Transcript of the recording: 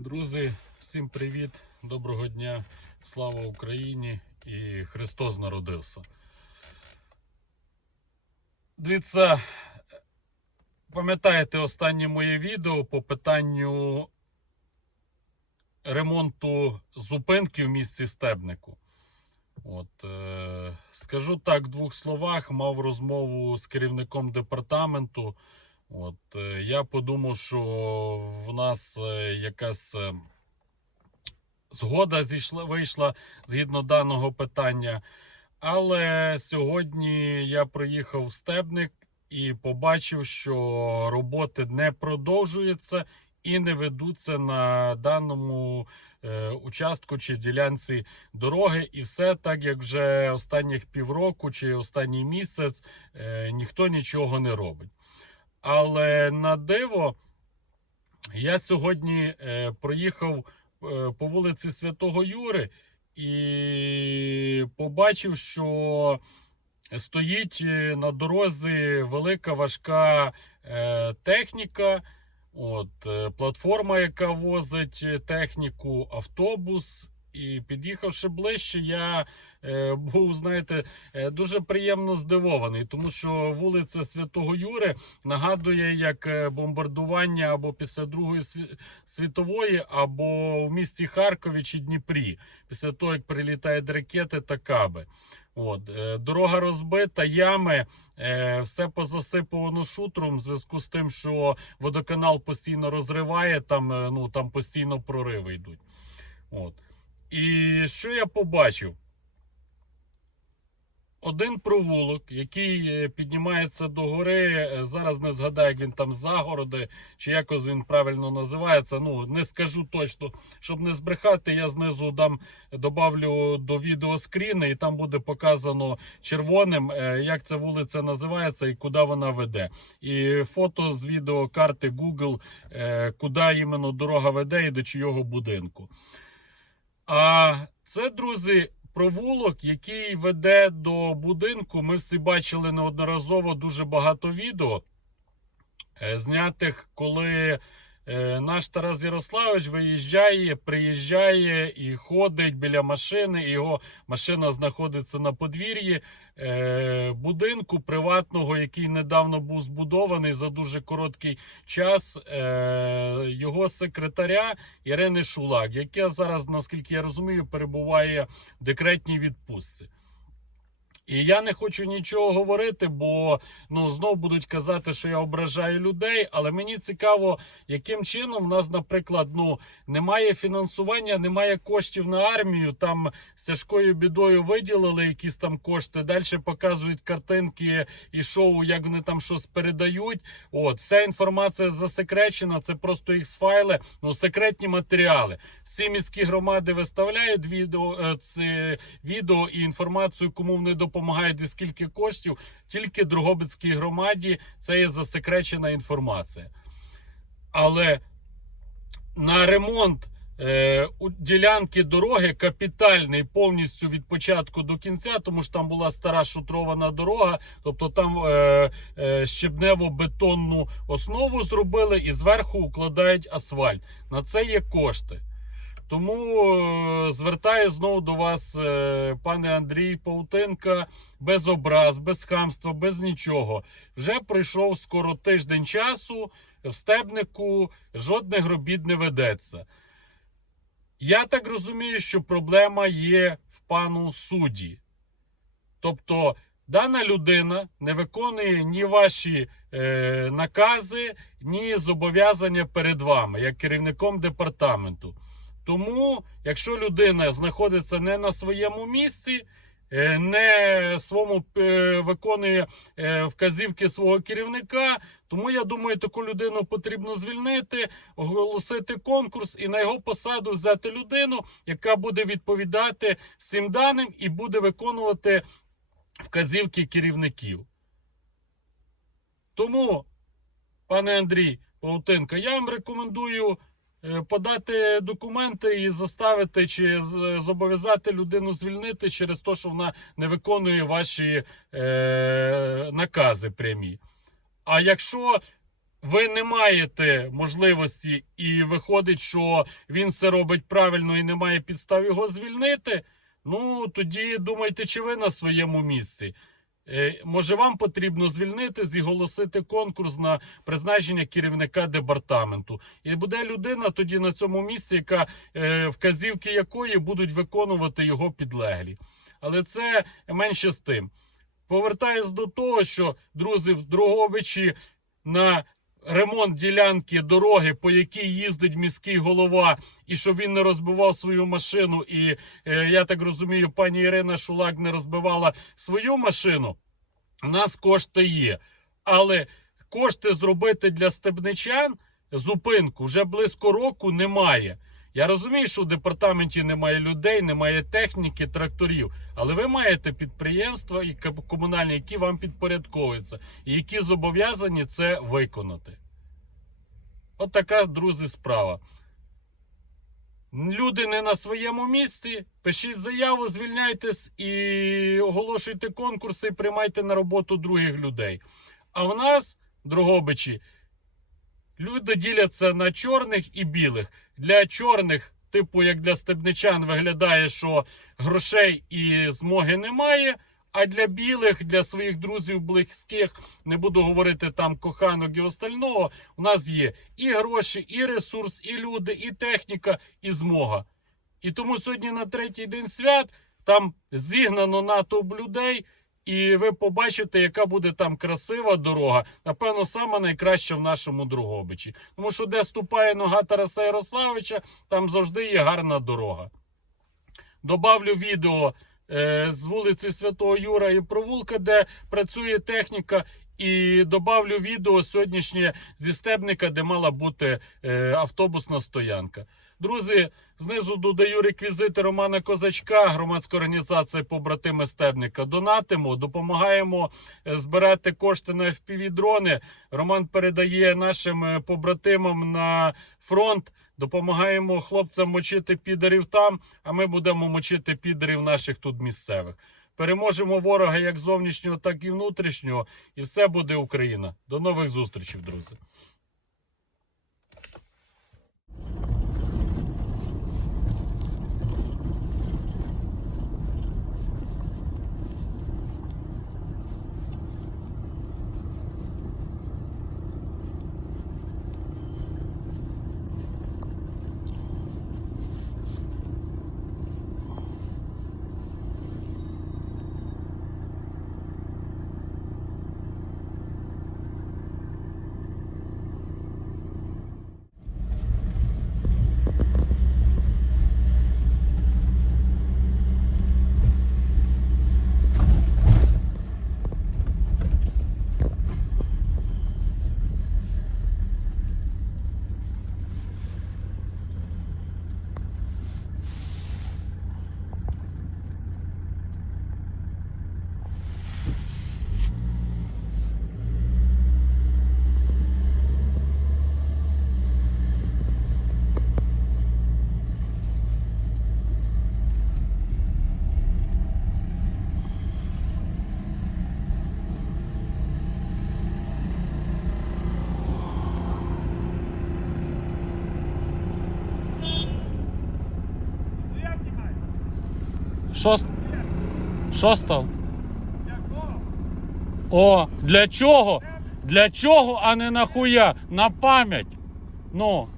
Друзі, всім привіт, доброго дня, слава Україні і Христос народився. Дивіться, пам'ятаєте останнє моє відео по питанню ремонту зупинки в місті Стебнику. От, е, скажу так в двох словах, мав розмову з керівником департаменту. От, е, я подумав, що в нас е, якась е, згода зійшла, вийшла згідно даного питання. Але сьогодні я приїхав в Стебник і побачив, що роботи не продовжуються і не ведуться на даному е, участку чи ділянці дороги. І все так, як вже останніх півроку чи останній місяць е, ніхто нічого не робить. Але на диво, я сьогодні е, проїхав е, по вулиці Святого Юри і побачив, що стоїть е, на дорозі велика важка е, техніка. От, е, платформа, яка возить е, техніку, автобус. І під'їхавши ближче, я е, був, знаєте, е, дуже приємно здивований, тому що вулиця Святого Юри нагадує як е, бомбардування або після Другої світової, або в місті Харкові чи Дніпрі, після того, як прилітають ракети та каби. От, е, дорога розбита, ями, е, все позасипано шутром в зв'язку з тим, що водоканал постійно розриває, там, е, ну, там постійно прориви йдуть. От. І що я побачив? Один провулок, який е, піднімається до гори, е, зараз не згадаю, як він там загороди, чи якось він правильно називається. Ну, не скажу точно, щоб не збрехати, я знизу дам, добавлю до відео скріни, і там буде показано червоним, е, як ця вулиця називається і куди вона веде. І фото з відеокарти Google, куди іменно дорога веде і до чийого будинку. А це, друзі, провулок, який веде до будинку. Ми всі бачили неодноразово дуже багато відео, е, знятих, коли наш Тарас Ярославович виїжджає, приїжджає і ходить біля машини. Його машина знаходиться на подвір'ї е, будинку приватного, який недавно був збудований за дуже короткий час. Е, його секретаря Ірини Шулак, яка зараз, наскільки я розумію, перебуває в декретній відпустці. І я не хочу нічого говорити, бо ну знов будуть казати, що я ображаю людей. Але мені цікаво, яким чином в нас, наприклад, ну немає фінансування, немає коштів на армію. Там з тяжкою бідою виділили якісь там кошти. Далі показують картинки і шоу, як вони там щось передають. От вся інформація засекречена. Це просто їх файли, ну секретні матеріали. Всі міські громади виставляють відео, це відео і інформацію, кому вони допомагають, і скільки коштів. Тільки Дрогобицькій громаді це є засекречена інформація. Але на ремонт е, у ділянки дороги капітальний повністю від початку до кінця, тому що там була стара шутрована дорога, тобто там е, е, щебнево-бетонну основу зробили і зверху укладають асфальт. На це є кошти. Тому е, звертаю знову до вас, е, пане Андрій Паутинка, без образ, без хамства, без нічого. Вже пройшов скоро тиждень часу. В стебнику жодних робіт не ведеться. Я так розумію, що проблема є в пану суді. Тобто, дана людина не виконує ні ваші е, накази, ні зобов'язання перед вами, як керівником департаменту. Тому, якщо людина знаходиться не на своєму місці, е, не своєму е, виконує е, вказівки свого керівника, тому я думаю, таку людину потрібно звільнити, оголосити конкурс і на його посаду взяти людину, яка буде відповідати всім даним і буде виконувати вказівки керівників. Тому, пане Андрій Паутенко, я вам рекомендую подати документи і заставити чи зобов'язати людину звільнити через те, що вона не виконує ваші е, накази прямі. А якщо ви не маєте можливості, і виходить, що він все робить правильно і немає підстав його звільнити. Ну тоді думайте, чи ви на своєму місці. Е, Може, вам потрібно звільнитись і голосити конкурс на призначення керівника департаменту. І буде людина тоді на цьому місці, яка е, вказівки якої будуть виконувати його підлеглі. Але це менше з тим. Повертаюсь до того, що друзі в Дроговичі на ремонт ділянки дороги, по якій їздить міський голова, і щоб він не розбивав свою машину. І е, я так розумію, пані Ірина Шулак не розбивала свою машину. У нас кошти є. Але кошти зробити для стебничан зупинку вже близько року немає. Я розумію, що в департаменті немає людей, немає техніки, тракторів, але ви маєте підприємства і комунальні, які вам підпорядковуються, і які зобов'язані це виконати. От така, друзі, справа. Люди не на своєму місці. Пишіть заяву, звільняйтесь і оголошуйте конкурси, і приймайте на роботу других людей. А в нас, Дрогобичі, люди діляться на чорних і білих. Для чорних, типу, як для стебничан, виглядає, що грошей і змоги немає. А для білих, для своїх друзів близьких, не буду говорити там коханок і остального, у нас є і гроші, і ресурс, і люди, і техніка, і змога. І тому сьогодні на третій день свят там зігнано натовп людей, і ви побачите, яка буде там красива дорога. Напевно, саме найкраща в нашому Другобичі. Тому що де ступає нога Тараса Ярославича, там завжди є гарна дорога. Добавлю відео е, з вулиці Святого Юра і провулка, де працює техніка. І добавлю відео сьогоднішнє зі стебника, де мала бути е, автобусна стоянка. Друзі, знизу додаю реквізити Романа Козачка, громадська організація побратими стебника. Донатимо, допомагаємо е, збирати кошти на FPV-дрони. Роман передає нашим е, побратимам на фронт. Допомагаємо хлопцям мочити підерів там, а ми будемо мочити підерів наших тут місцевих. Переможемо ворога як зовнішнього, так і внутрішнього, і все буде Україна. До нових зустрічей, друзі. Що став? О, для чого? Для чого, а не нахуя? На пам'ять. Ну.